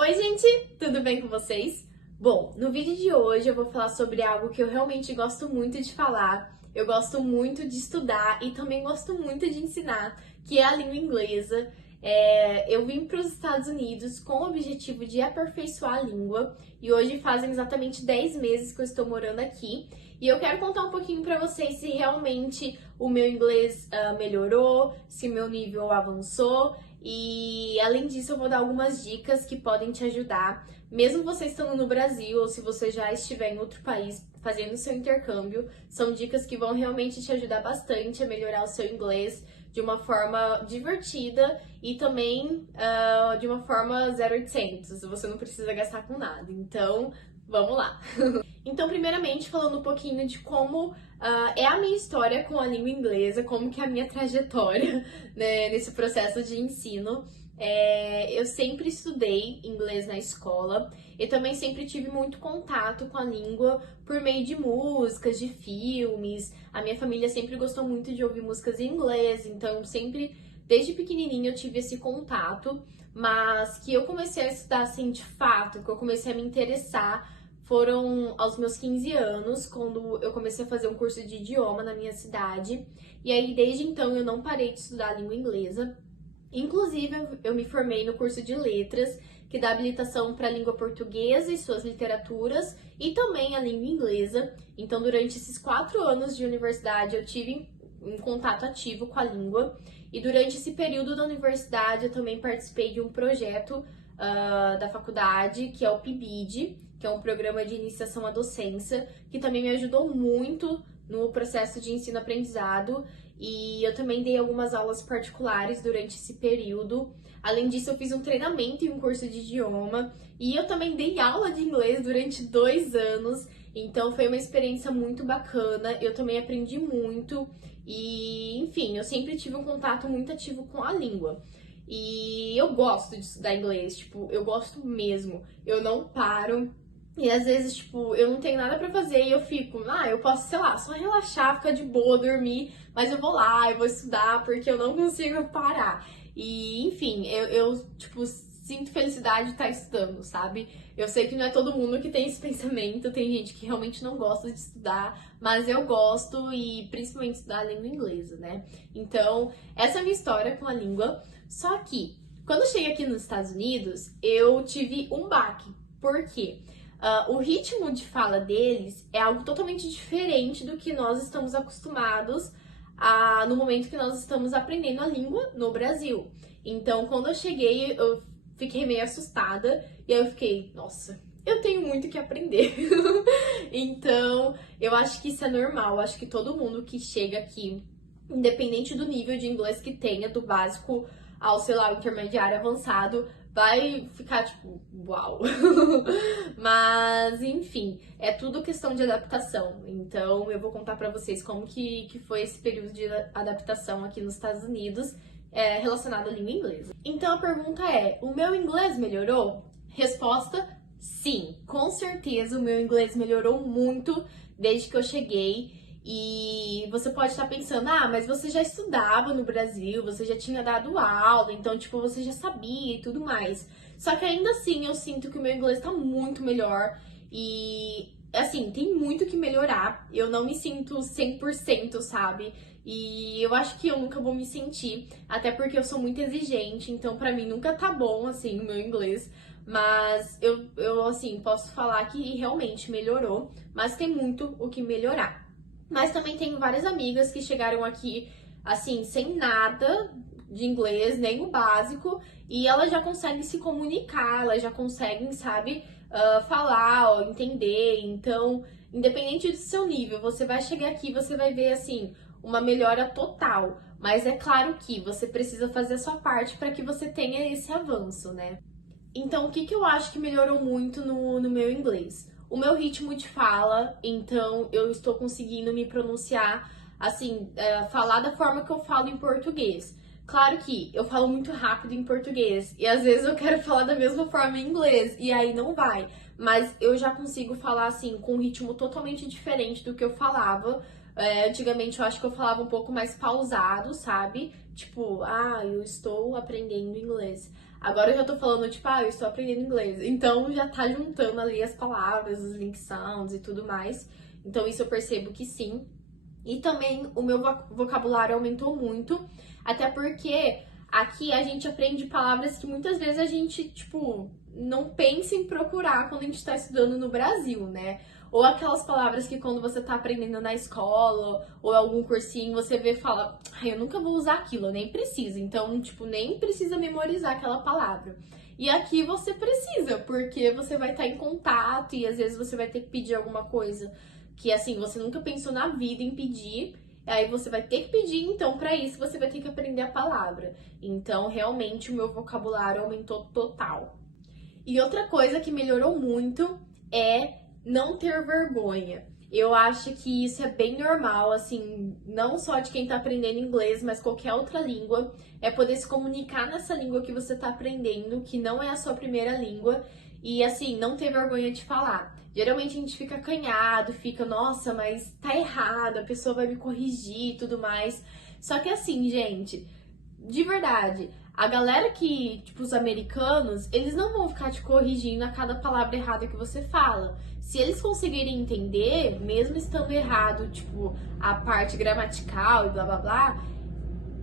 Oi, gente! Tudo bem com vocês? Bom, no vídeo de hoje eu vou falar sobre algo que eu realmente gosto muito de falar, eu gosto muito de estudar e também gosto muito de ensinar, que é a língua inglesa. Eu vim para os Estados Unidos com o objetivo de aperfeiçoar a língua e hoje fazem exatamente 10 meses que eu estou morando aqui. E eu quero contar um pouquinho para vocês se realmente o meu inglês melhorou, se o meu nível avançou. E além disso, eu vou dar algumas dicas que podem te ajudar, mesmo você estando no Brasil ou se você já estiver em outro país fazendo seu intercâmbio. São dicas que vão realmente te ajudar bastante a melhorar o seu inglês de uma forma divertida e também de uma forma 0800. Você não precisa gastar com nada. Então, vamos lá! Então, primeiramente, falando um pouquinho de como é a minha história com a língua inglesa, como que é a minha trajetória, né, nesse processo de ensino. Eu sempre estudei inglês na escola e também sempre tive muito contato com a língua por meio de músicas, de filmes. A minha família sempre gostou muito de ouvir músicas em inglês, então sempre, desde pequenininha, eu tive esse contato, mas que eu comecei a estudar assim de fato, que eu comecei a me interessar foram aos meus 15 anos, quando eu comecei a fazer um curso de idioma na minha cidade. E aí, desde então, eu não parei de estudar a língua inglesa. Inclusive, eu me formei no curso de letras, que dá habilitação para a língua portuguesa e suas literaturas, e também a língua inglesa. Então, durante esses 4 anos de universidade, eu tive um contato ativo com a língua. E durante esse período da universidade, eu também participei de um projeto da faculdade, que é o PIBID, que é um programa de iniciação à docência, que também me ajudou muito no processo de ensino-aprendizado. E eu também dei algumas aulas particulares durante esse período. Além disso, eu fiz um treinamento e um curso de idioma. E eu também dei aula de inglês durante 2 anos. Então, foi uma experiência muito bacana. Eu também aprendi muito. E, enfim, eu sempre tive um contato muito ativo com a língua. E eu gosto de estudar inglês, tipo, eu gosto mesmo. Eu não paro. E às vezes, tipo, eu não tenho nada pra fazer e eu fico, eu posso, sei lá, só relaxar, ficar de boa, dormir, mas eu vou lá, eu vou estudar porque eu não consigo parar. E, enfim, tipo, sinto felicidade de estar estudando, sabe? Eu sei que não é todo mundo que tem esse pensamento, tem gente que realmente não gosta de estudar, mas eu gosto e principalmente estudar a língua inglesa, né? Então, essa é a minha história com a língua. Só que, quando eu cheguei aqui nos Estados Unidos, eu tive um baque. Por quê? O ritmo de fala deles é algo totalmente diferente do que nós estamos acostumados no momento que nós estamos aprendendo a língua no Brasil. Então, quando eu cheguei, eu fiquei meio assustada e aí eu fiquei, nossa, eu tenho muito que aprender. Então, eu acho que isso é normal. Eu acho que todo mundo que chega aqui, independente do nível de inglês que tenha, do básico ao, sei lá, intermediário avançado, vai ficar tipo, uau. Mas, enfim, é tudo questão de adaptação. Então, eu vou contar pra vocês como que foi esse período de adaptação aqui nos Estados Unidos relacionado à língua inglesa. Então, a pergunta é, o meu inglês melhorou? Resposta, sim. Com certeza, o meu inglês melhorou muito desde que eu cheguei. E você pode estar pensando, mas você já estudava no Brasil, você já tinha dado aula, então, tipo, você já sabia e tudo mais. Só que ainda assim, eu sinto que o meu inglês tá muito melhor e, assim, tem muito que melhorar. Eu não me sinto 100%, sabe? E eu acho que eu nunca vou me sentir, até porque eu sou muito exigente, então pra mim nunca tá bom, assim, o meu inglês. Mas eu assim, posso falar que realmente melhorou, mas tem muito o que melhorar. Mas também tenho várias amigas que chegaram aqui, assim, sem nada de inglês, nem o básico, e elas já conseguem se comunicar, elas já conseguem, sabe, falar, ou entender. Então, independente do seu nível, você vai chegar aqui, você vai ver, assim, uma melhora total. Mas é claro que você precisa fazer a sua parte para que você tenha esse avanço, né? Então, o que eu acho que melhorou muito no meu inglês? O meu ritmo de fala, então eu estou conseguindo me pronunciar, assim, falar da forma que eu falo em português. Claro que eu falo muito rápido em português e às vezes eu quero falar da mesma forma em inglês e aí não vai. Mas eu já consigo falar, assim, com um ritmo totalmente diferente do que eu falava. Antigamente eu acho que eu falava um pouco mais pausado, sabe? Tipo, eu estou aprendendo inglês. Agora eu já tô falando, tipo, eu estou aprendendo inglês. Então já tá juntando ali as palavras, os link sounds e tudo mais. Então isso eu percebo que sim. E também o meu vocabulário aumentou muito, até porque aqui a gente aprende palavras que muitas vezes a gente, tipo, não pensa em procurar quando a gente tá estudando no Brasil, né? Ou aquelas palavras que quando você tá aprendendo na escola ou algum cursinho, você vê e fala, eu nunca vou usar aquilo, eu nem preciso. Então, tipo, nem precisa memorizar aquela palavra. E aqui você precisa, porque você vai estar em contato e às vezes você vai ter que pedir alguma coisa que, assim, você nunca pensou na vida em pedir. Aí você vai ter que pedir, então, para isso você vai ter que aprender a palavra. Então, realmente, o meu vocabulário aumentou total. E outra coisa que melhorou muito é não ter vergonha. Eu acho que isso é bem normal, assim, não só de quem tá aprendendo inglês, mas qualquer outra língua, é poder se comunicar nessa língua que você tá aprendendo, que não é a sua primeira língua, e assim, não ter vergonha de falar. Geralmente a gente fica acanhado, fica, nossa, mas tá errado, a pessoa vai me corrigir e tudo mais. Só que assim, gente, de verdade, a galera que, tipo, os americanos, eles não vão ficar te corrigindo a cada palavra errada que você fala. Se eles conseguirem entender, mesmo estando errado, tipo, a parte gramatical e blá blá blá,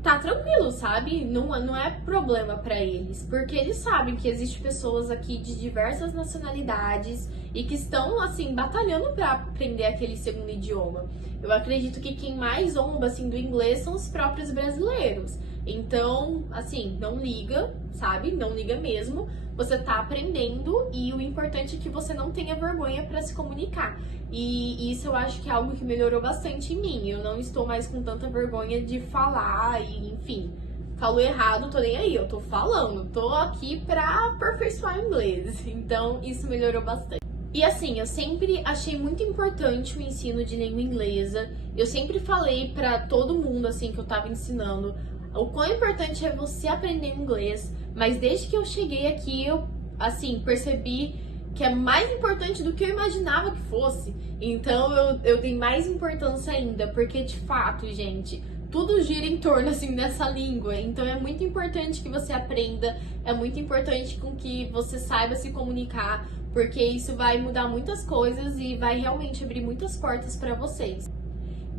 tá tranquilo, sabe? Não é problema pra eles, porque eles sabem que existem pessoas aqui de diversas nacionalidades e que estão, assim, batalhando pra aprender aquele segundo idioma. Eu acredito que quem mais zomba, assim, do inglês são os próprios brasileiros. Então, assim, não liga, sabe? Não liga mesmo. Você tá aprendendo e o importante é que você não tenha vergonha pra se comunicar. E isso eu acho que é algo que melhorou bastante em mim. Eu não estou mais com tanta vergonha de falar e, enfim, falou errado, tô nem aí. Eu tô falando, tô aqui pra aperfeiçoar o inglês. Então, isso melhorou bastante. E assim, eu sempre achei muito importante o ensino de língua inglesa. Eu sempre falei pra todo mundo, assim, que eu tava ensinando, o quão importante é você aprender inglês. Mas desde que eu cheguei aqui, eu, assim, percebi que é mais importante do que eu imaginava que fosse. Então eu dei mais importância ainda, porque de fato, gente, tudo gira em torno assim dessa língua. Então é muito importante que você aprenda, é muito importante com que você saiba se comunicar, porque isso vai mudar muitas coisas e vai realmente abrir muitas portas para vocês.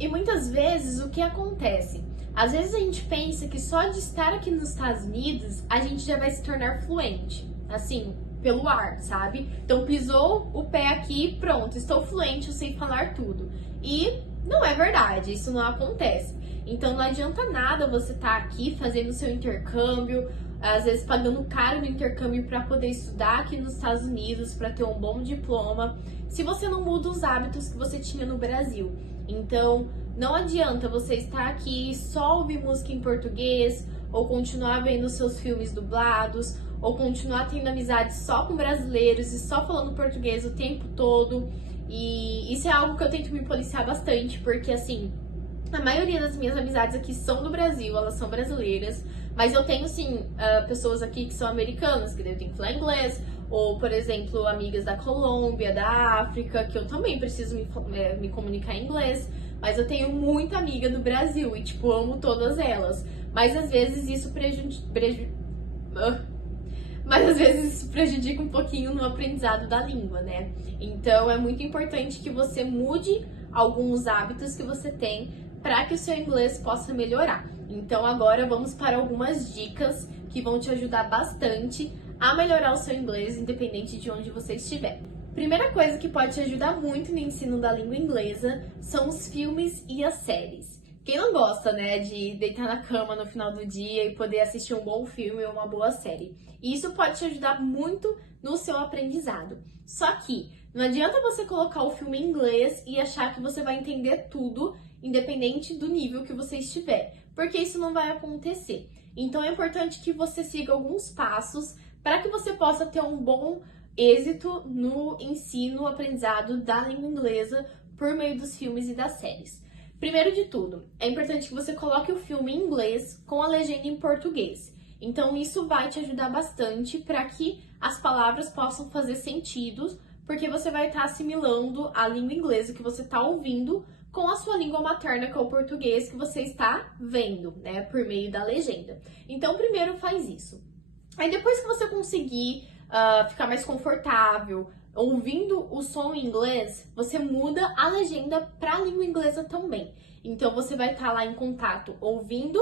E muitas vezes o que acontece? Às vezes a gente pensa que só de estar aqui nos Estados Unidos a gente já vai se tornar fluente, assim, pelo ar, sabe? Então pisou o pé aqui, pronto, estou fluente, eu sei falar tudo. E não é verdade, isso não acontece. Então não adianta nada você estar aqui fazendo seu intercâmbio, às vezes pagando caro no intercâmbio para poder estudar aqui nos Estados Unidos, para ter um bom diploma, se você não muda os hábitos que você tinha no Brasil. Então não adianta você estar aqui e só ouvir música em português, ou continuar vendo seus filmes dublados, ou continuar tendo amizade só com brasileiros e só falando português o tempo todo. E isso é algo que eu tento me policiar bastante, porque assim, a maioria das minhas amizades aqui são do Brasil, elas são brasileiras, mas eu tenho sim pessoas aqui que são americanas, que eu tenho que falar inglês, ou por exemplo, amigas da Colômbia, da África, que eu também preciso me comunicar em inglês, mas eu tenho muita amiga do Brasil e tipo, amo todas elas. Mas às vezes isso prejudica um pouquinho no aprendizado da língua, né? Então é muito importante que você mude alguns hábitos que você tem para que o seu inglês possa melhorar. Então agora vamos para algumas dicas que vão te ajudar bastante a melhorar o seu inglês, independente de onde você estiver. Primeira coisa que pode te ajudar muito no ensino da língua inglesa são os filmes e as séries. Quem não gosta, né, de deitar na cama no final do dia e poder assistir um bom filme ou uma boa série? E isso pode te ajudar muito no seu aprendizado. Só que não adianta você colocar o filme em inglês e achar que você vai entender tudo, independente do nível que você estiver, porque isso não vai acontecer. Então é importante que você siga alguns passos para que você possa ter um bom êxito no ensino, aprendizado da língua inglesa por meio dos filmes e das séries. Primeiro de tudo, é importante que você coloque o filme em inglês com a legenda em português. Então isso vai te ajudar bastante para que as palavras possam fazer sentido, porque você vai estar assimilando a língua inglesa que você está ouvindo com a sua língua materna, que é o português que você está vendo, né, por meio da legenda. Então primeiro faz isso. Aí depois que você conseguir ficar mais confortável, ouvindo o som em inglês, você muda a legenda para a língua inglesa também. Então você vai estar lá em contato ouvindo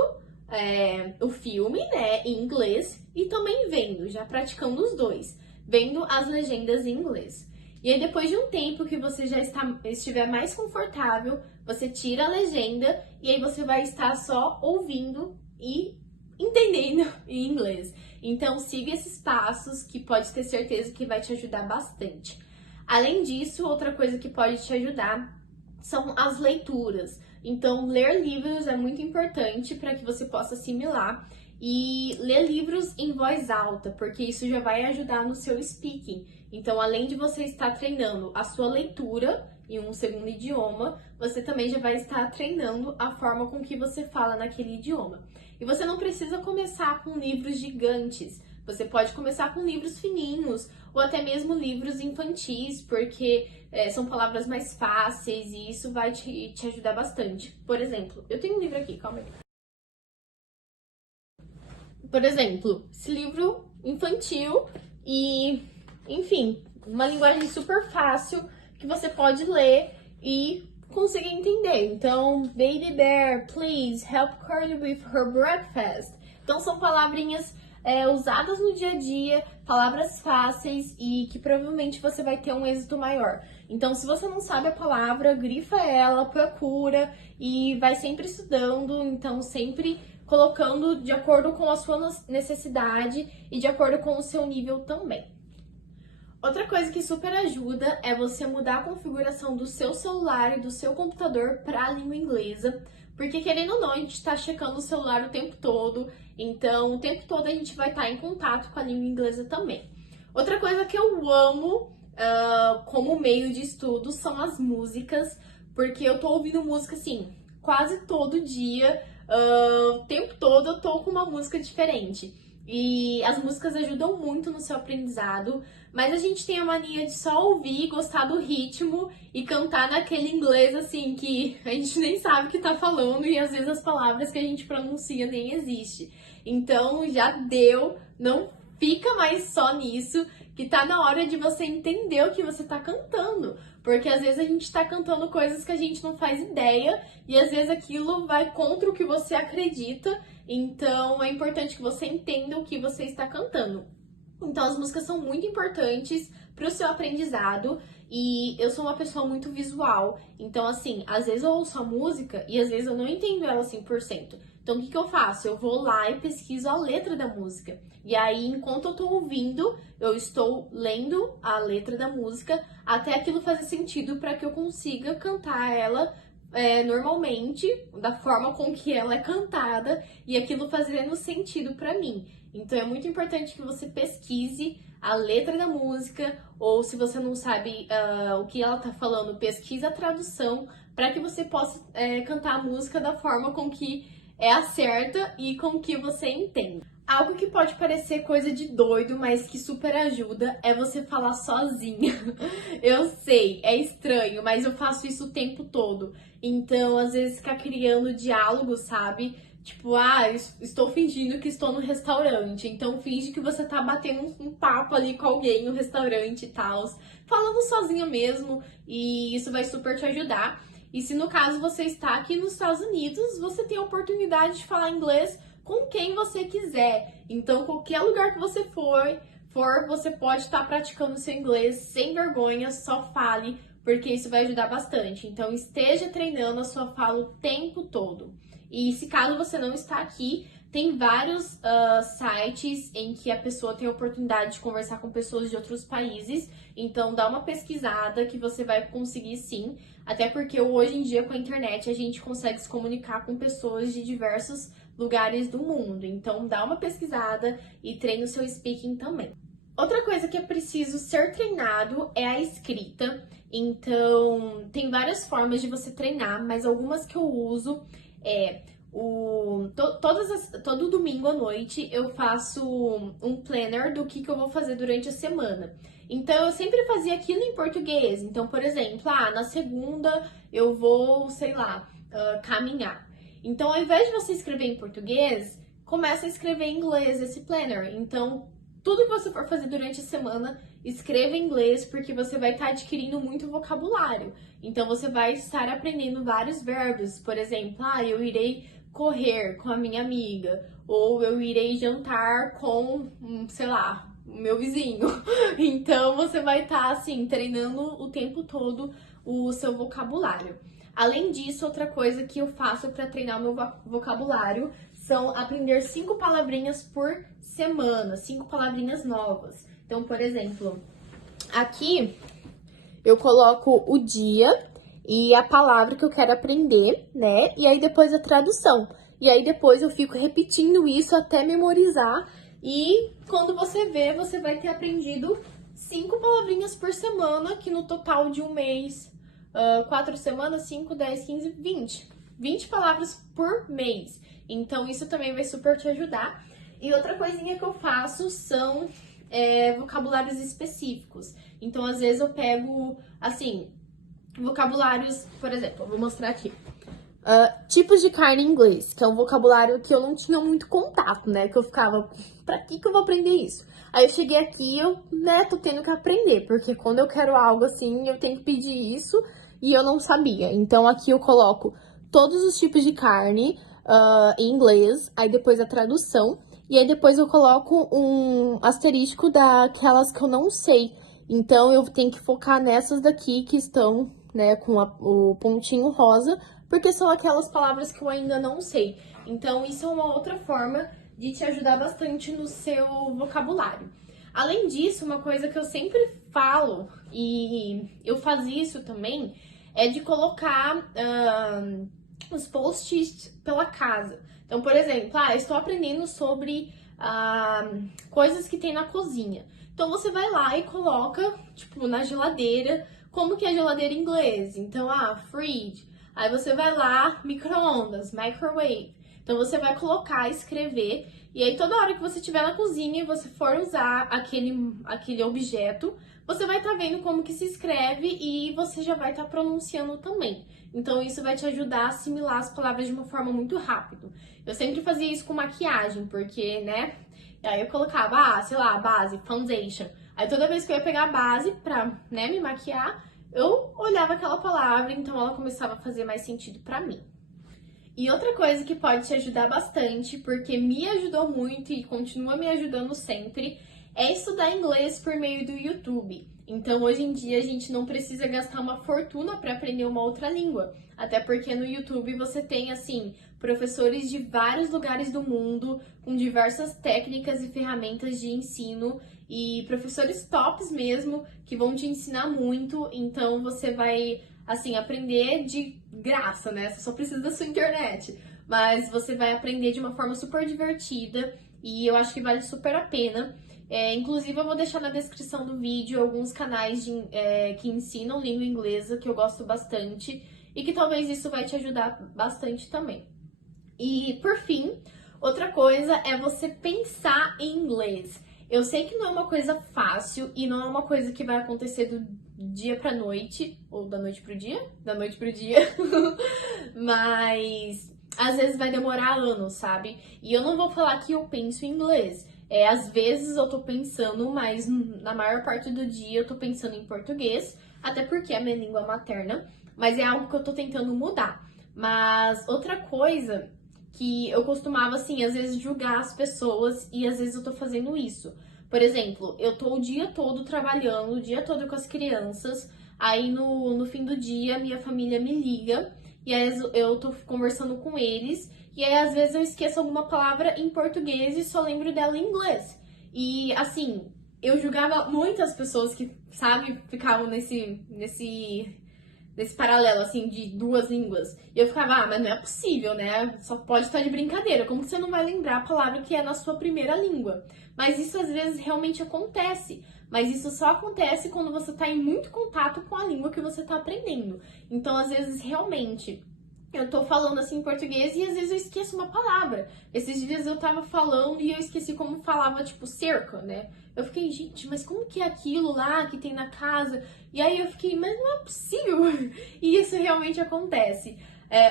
o filme, né, em inglês e também vendo, já praticando os dois, vendo as legendas em inglês. E aí depois de um tempo que você já estiver mais confortável, você tira a legenda e aí você vai estar só ouvindo e entendendo em inglês. Então siga esses passos que pode ter certeza que vai te ajudar bastante. Além disso, outra coisa que pode te ajudar são as leituras. Então, ler livros é muito importante para que você possa assimilar e ler livros em voz alta, porque isso já vai ajudar no seu speaking. Então, além de você estar treinando a sua leitura em um segundo idioma, você também já vai estar treinando a forma com que você fala naquele idioma. E você não precisa começar com livros gigantes. Você pode começar com livros fininhos ou até mesmo livros infantis, porque são palavras mais fáceis e isso vai te ajudar bastante. Por exemplo, eu tenho um livro aqui, calma aí. Por exemplo, esse livro infantil e, enfim, uma linguagem super fácil que você pode ler e conseguir entender. Então, Baby Bear, please help Curly with her breakfast. Então, são palavrinhas usadas no dia a dia, palavras fáceis e que provavelmente você vai ter um êxito maior. Então, se você não sabe a palavra, grifa ela, procura e vai sempre estudando, então sempre colocando de acordo com a sua necessidade e de acordo com o seu nível também. Outra coisa que super ajuda é você mudar a configuração do seu celular e do seu computador para a língua inglesa, porque querendo ou não, a gente está checando o celular o tempo todo, então o tempo todo a gente vai estar em contato com a língua inglesa também. Outra coisa que eu amo como meio de estudo são as músicas, porque eu tô ouvindo música assim, quase todo dia, o tempo todo eu tô com uma música diferente. E as músicas ajudam muito no seu aprendizado, mas a gente tem a mania de só ouvir, gostar do ritmo e cantar naquele inglês assim que a gente nem sabe o que tá falando e às vezes as palavras que a gente pronuncia nem existe. Então já deu, não fica mais só nisso, que tá na hora de você entender o que você tá cantando. Porque às vezes a gente tá cantando coisas que a gente não faz ideia e às vezes aquilo vai contra o que você acredita. Então é importante que você entenda o que você está cantando. Então as músicas são muito importantes para o seu aprendizado e eu sou uma pessoa muito visual. Então assim, às vezes eu ouço a música e às vezes eu não entendo ela 100%. Então o que eu faço? Eu vou lá e pesquiso a letra da música. E aí, enquanto eu tô ouvindo, eu estou lendo a letra da música até aquilo fazer sentido para que eu consiga cantar ela normalmente, da forma com que ela é cantada e aquilo fazendo sentido para mim. Então é muito importante que você pesquise a letra da música ou se você não sabe o que ela tá falando, pesquise a tradução para que você possa cantar a música da forma com que é a certa e com que você entende. Algo que pode parecer coisa de doido, mas que super ajuda, é você falar sozinha. Eu sei, é estranho, mas eu faço isso o tempo todo. Então, às vezes, ficar criando diálogo, sabe? Tipo, estou fingindo que estou no restaurante. Então, finge que você tá batendo um papo ali com alguém no restaurante e tal. Falando sozinha mesmo, e isso vai super te ajudar. E se no caso você está aqui nos Estados Unidos, você tem a oportunidade de falar inglês com quem você quiser. Então, qualquer lugar que você for, você pode estar praticando seu inglês sem vergonha, só fale, porque isso vai ajudar bastante. Então, esteja treinando a sua fala o tempo todo. E se caso você não está aqui, tem vários sites em que a pessoa tem a oportunidade de conversar com pessoas de outros países. Então, dá uma pesquisada que você vai conseguir sim. Até porque hoje em dia, com a internet, a gente consegue se comunicar com pessoas de diversos lugares do mundo. Então, dá uma pesquisada e treine o seu speaking também. Outra coisa que é preciso ser treinado é a escrita. Então, tem várias formas de você treinar, mas algumas que eu uso todo domingo à noite eu faço um planner do que eu vou fazer durante a semana. Então, eu sempre fazia aquilo em português. Então, por exemplo, na segunda eu vou, sei lá, caminhar. Então, ao invés de você escrever em português, começa a escrever em inglês esse planner. Então, tudo que você for fazer durante a semana, escreva em inglês, porque você vai estar adquirindo muito vocabulário. Então, você vai estar aprendendo vários verbos. Por exemplo, eu irei correr com a minha amiga, ou eu irei jantar com, sei lá, o meu vizinho. Então, você vai estar, assim, treinando o tempo todo o seu vocabulário. Além disso, outra coisa que eu faço para treinar o meu vocabulário são aprender 5 palavrinhas por semana, 5 palavrinhas novas. Então, por exemplo, aqui eu coloco o dia e a palavra que eu quero aprender, né? E aí depois a tradução. E aí depois eu fico repetindo isso até memorizar. E quando você vê, você vai ter aprendido 5 palavrinhas por semana, que no total de um mês, 4 semanas, 5, 10, 15, 20. 20 palavras por mês. Então, isso também vai super te ajudar. E outra coisinha que eu faço são vocabulários específicos. Então, às vezes eu pego, assim, vocabulários, por exemplo, eu vou mostrar aqui. Tipos de carne em inglês, que é um vocabulário que eu não tinha muito contato, né? Que eu ficava, pra que eu vou aprender isso? Aí eu cheguei aqui e eu, tô tendo que aprender, porque quando eu quero algo assim, eu tenho que pedir isso e eu não sabia. Então aqui eu coloco todos os tipos de carne em inglês, aí depois a tradução, e aí depois eu coloco um asterisco daquelas que eu não sei. Então eu tenho que focar nessas daqui que estão, né, com o pontinho rosa, porque são aquelas palavras que eu ainda não sei. Então isso é uma outra forma de te ajudar bastante no seu vocabulário. Além disso, uma coisa que eu sempre falo, e eu fazia isso também, é de colocar os post-its pela casa. Então, por exemplo, estou aprendendo sobre coisas que tem na cozinha. Então, você vai lá e coloca, tipo, na geladeira, como que é geladeira em inglês. Então, fridge. Aí você vai lá, micro-ondas, microwave. Então, você vai colocar, escrever, e aí toda hora que você estiver na cozinha e você for usar aquele objeto, você vai estar vendo como que se escreve e você já vai estar pronunciando também. Então, isso vai te ajudar a assimilar as palavras de uma forma muito rápido. Eu sempre fazia isso com maquiagem, porque, né? Aí eu colocava, sei lá, base, foundation. Aí toda vez que eu ia pegar a base pra, né, me maquiar, eu olhava aquela palavra, então ela começava a fazer mais sentido pra mim. E outra coisa que pode te ajudar bastante, porque me ajudou muito e continua me ajudando sempre, é estudar inglês por meio do YouTube. Então, hoje em dia, a gente não precisa gastar uma fortuna para aprender uma outra língua. Até porque no YouTube você tem, assim, professores de vários lugares do mundo, com diversas técnicas e ferramentas de ensino, e professores tops mesmo, que vão te ensinar muito. Então, você vai, assim, aprender de graça, né? Você só precisa da sua internet. Mas você vai aprender de uma forma super divertida e eu acho que vale super a pena. Inclusive, eu vou deixar na descrição do vídeo alguns canais que ensinam língua inglesa, que eu gosto bastante, e que talvez isso vai te ajudar bastante também. E, por fim, outra coisa é você pensar em inglês. Eu sei que não é uma coisa fácil e não é uma coisa que vai acontecer do dia pra noite, ou da noite pro dia? Da noite pro dia. Mas às vezes vai demorar anos, sabe? E eu não vou falar que eu penso em inglês. Às vezes eu tô pensando, mas na maior parte do dia eu tô pensando em português, até porque é minha língua materna, mas é algo que eu tô tentando mudar. Mas outra coisa que eu costumava, assim, às vezes julgar as pessoas e às vezes eu tô fazendo isso. Por exemplo, eu tô o dia todo trabalhando, o dia todo com as crianças, aí no fim do dia minha família me liga e aí eu tô conversando com eles e aí às vezes eu esqueço alguma palavra em português e só lembro dela em inglês. E assim, eu julgava muitas pessoas que, sabe, ficavam nesse paralelo, assim, de duas línguas. E eu ficava, mas não é possível, né? Só pode estar de brincadeira. Como que você não vai lembrar a palavra que é na sua primeira língua? Mas isso às vezes realmente acontece. Mas isso só acontece quando você está em muito contato com a língua que você está aprendendo. Então, às vezes, realmente, eu tô falando assim em português e às vezes eu esqueço uma palavra. Esses dias eu tava falando e eu esqueci como falava, tipo, cerca, né? Eu fiquei, gente, mas como que é aquilo lá que tem na casa? E aí eu fiquei, mas não é possível. E isso realmente acontece.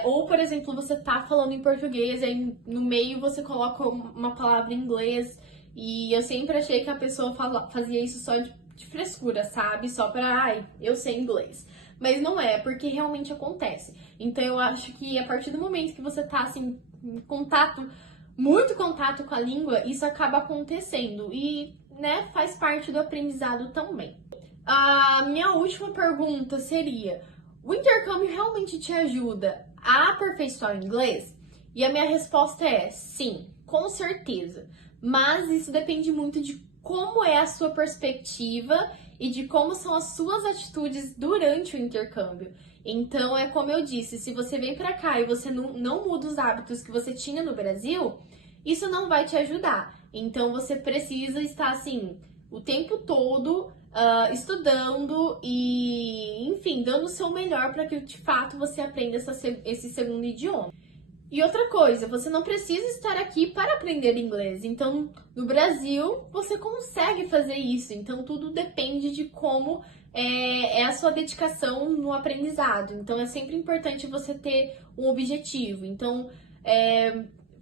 Ou, por exemplo, você tá falando em português e aí no meio você coloca uma palavra em inglês. E eu sempre achei que a pessoa fazia isso só de frescura, sabe? Só pra, ai, eu sei inglês. Mas não é, porque realmente acontece. Então eu acho que a partir do momento que você tá, assim, em contato, muito contato com a língua, isso acaba acontecendo. E, né, faz parte do aprendizado também. A minha última pergunta seria: o intercâmbio realmente te ajuda a aperfeiçoar o inglês? E a minha resposta é sim, com certeza. Mas isso depende muito de como é a sua perspectiva e de como são as suas atitudes durante o intercâmbio. Então, é como eu disse, se você vem pra cá e você não muda os hábitos que você tinha no Brasil, isso não vai te ajudar. Então, você precisa estar assim o tempo todo estudando e, enfim, dando o seu melhor para que de fato você aprenda esse segundo idioma. E outra coisa, você não precisa estar aqui para aprender inglês. Então, no Brasil, você consegue fazer isso. Então, tudo depende de como é a sua dedicação no aprendizado. Então, é sempre importante você ter um objetivo. Então,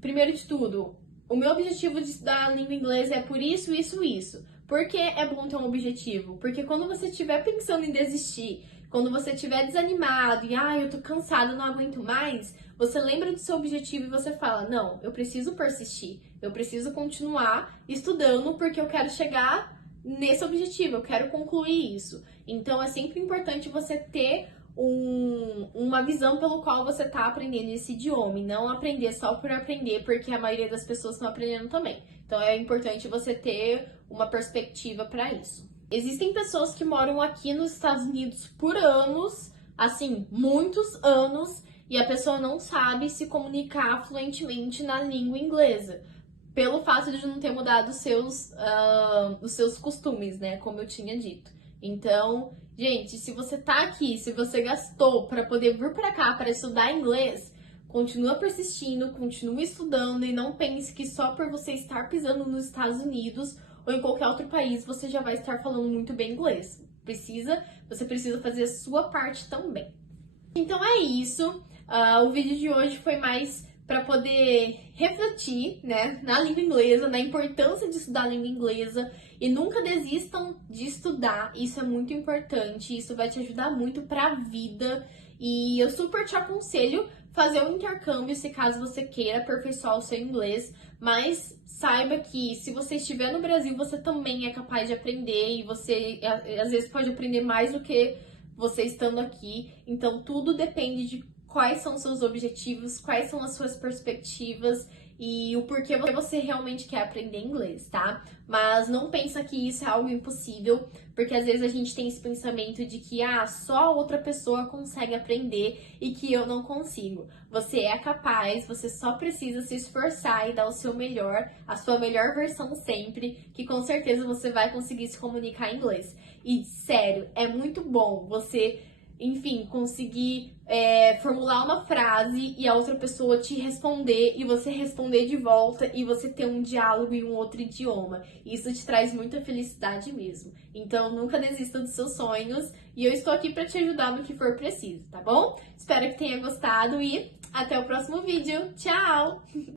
primeiro de tudo, o meu objetivo de estudar a língua inglesa é por isso, isso, isso. Por que é bom ter um objetivo? Porque quando você estiver pensando em desistir, quando você estiver desanimado e, eu tô cansado, não aguento mais, você lembra do seu objetivo e você fala, não, eu preciso persistir, eu preciso continuar estudando porque eu quero chegar nesse objetivo, eu quero concluir isso. Então, é sempre importante você ter uma visão pelo qual você está aprendendo esse idioma e não aprender só por aprender, porque a maioria das pessoas estão aprendendo também. Então é importante você ter uma perspectiva para isso. Existem pessoas que moram aqui nos Estados Unidos por anos, assim, muitos anos, e a pessoa não sabe se comunicar fluentemente na língua inglesa, pelo fato de não ter mudado os seus costumes, né, como eu tinha dito. Então, gente, se você tá aqui, se você gastou para poder vir para cá para estudar inglês, continua persistindo, continua estudando e não pense que só por você estar pisando nos Estados Unidos ou em qualquer outro país você já vai estar falando muito bem inglês. Você precisa fazer a sua parte também. Então é isso. O vídeo de hoje foi mais para poder refletir, né, na língua inglesa, na importância de estudar a língua inglesa e nunca desistam de estudar. Isso é muito importante, isso vai te ajudar muito para a vida e eu super te aconselho fazer um intercâmbio se caso você queira aperfeiçoar o seu inglês, mas saiba que se você estiver no Brasil, você também é capaz de aprender e você às vezes pode aprender mais do que você estando aqui. Então tudo depende de quais são os seus objetivos, quais são as suas perspectivas e o porquê você realmente quer aprender inglês, tá? Mas não pensa que isso é algo impossível, porque às vezes a gente tem esse pensamento de que só outra pessoa consegue aprender e que eu não consigo. Você é capaz, você só precisa se esforçar e dar o seu melhor, a sua melhor versão sempre, que com certeza você vai conseguir se comunicar em inglês. E sério, é muito bom você, enfim, conseguir formular uma frase e a outra pessoa te responder e você responder de volta e você ter um diálogo em um outro idioma. Isso te traz muita felicidade mesmo. Então, nunca desista dos seus sonhos e eu estou aqui para te ajudar no que for preciso, tá bom? Espero que tenha gostado e até o próximo vídeo. Tchau!